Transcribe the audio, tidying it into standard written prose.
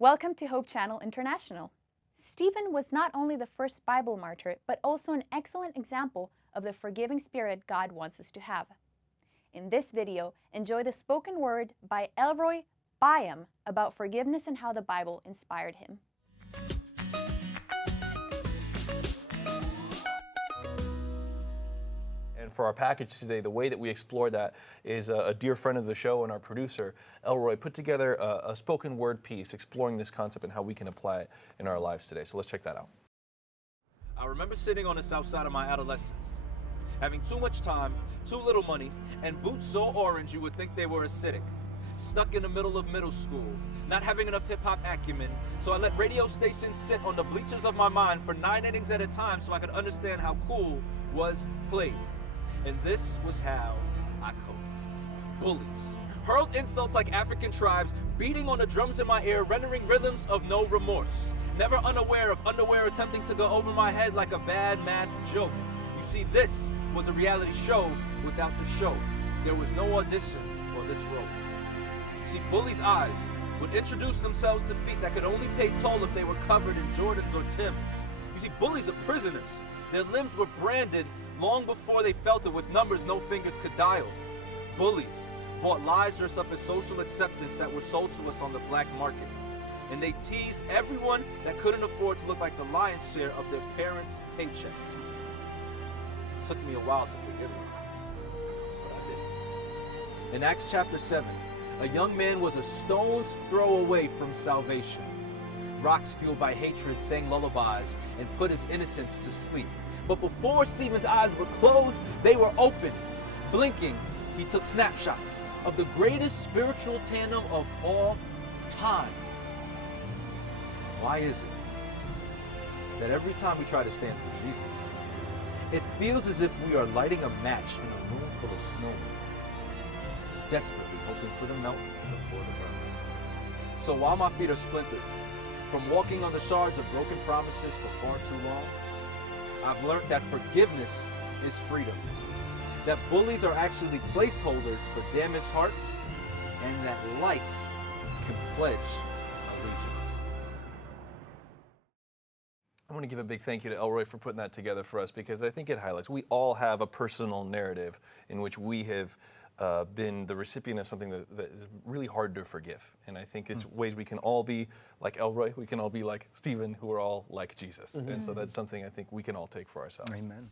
Welcome to Hope Channel International. Stephen was not only the first Bible martyr, but also an excellent example of the forgiving spirit God wants us to have. In this video, enjoy the spoken word by Elroy Byam about forgiveness and how the Bible inspired him. And for our package today, the way that we explore that is a dear friend of the show and our producer, Elroy, put together a spoken word piece exploring this concept and how we can apply it in our lives today. So let's check that out. I remember sitting on the south side of my adolescence, having too much time, too little money, and boots so orange you would think they were acidic. Stuck in the middle of middle school, not having enough hip-hop acumen, so I let radio stations sit on the bleachers of my mind for 9 innings at a time so I could understand how cool was played. And this was how I coped. Bullies hurled insults like African tribes, beating on the drums in my ear, rendering rhythms of no remorse. Never unaware of underwear attempting to go over my head like a bad math joke. You see, this was a reality show without the show. There was no audition for this role. See, bullies' eyes would introduce themselves to feet that could only pay toll if they were covered in Jordans or Timbs. You see, bullies are prisoners. Their limbs were branded long before they felt it with numbers no fingers could dial. Bullies bought lies dressed up as social acceptance that were sold to us on the black market. And they teased everyone that couldn't afford to look like the lion's share of their parents' paycheck. It took me a while to forgive them, but I did. In Acts chapter 7, a young man was a stone's throw away from salvation. Rocks fueled by hatred sang lullabies and put his innocence to sleep. But before Stephen's eyes were closed, they were open. Blinking, he took snapshots of the greatest spiritual tandem of all time. Why is it that every time we try to stand for Jesus, it feels as if we are lighting a match in a room full of snow, desperately hoping for the melt before the burn? So while my feet are splintered from walking on the shards of broken promises for far too long, I've learned that forgiveness is freedom, that bullies are actually placeholders for damaged hearts, and that light can pledge allegiance. I want to give a big thank you to Elroy for putting that together for us, because I think it highlights we all have a personal narrative in which we have been the recipient of something that is really hard to forgive. And I think it's ways we can all be like Elroy, we can all be like Stephen, who are all like Jesus. And so that's something I think we can all take for ourselves. Amen.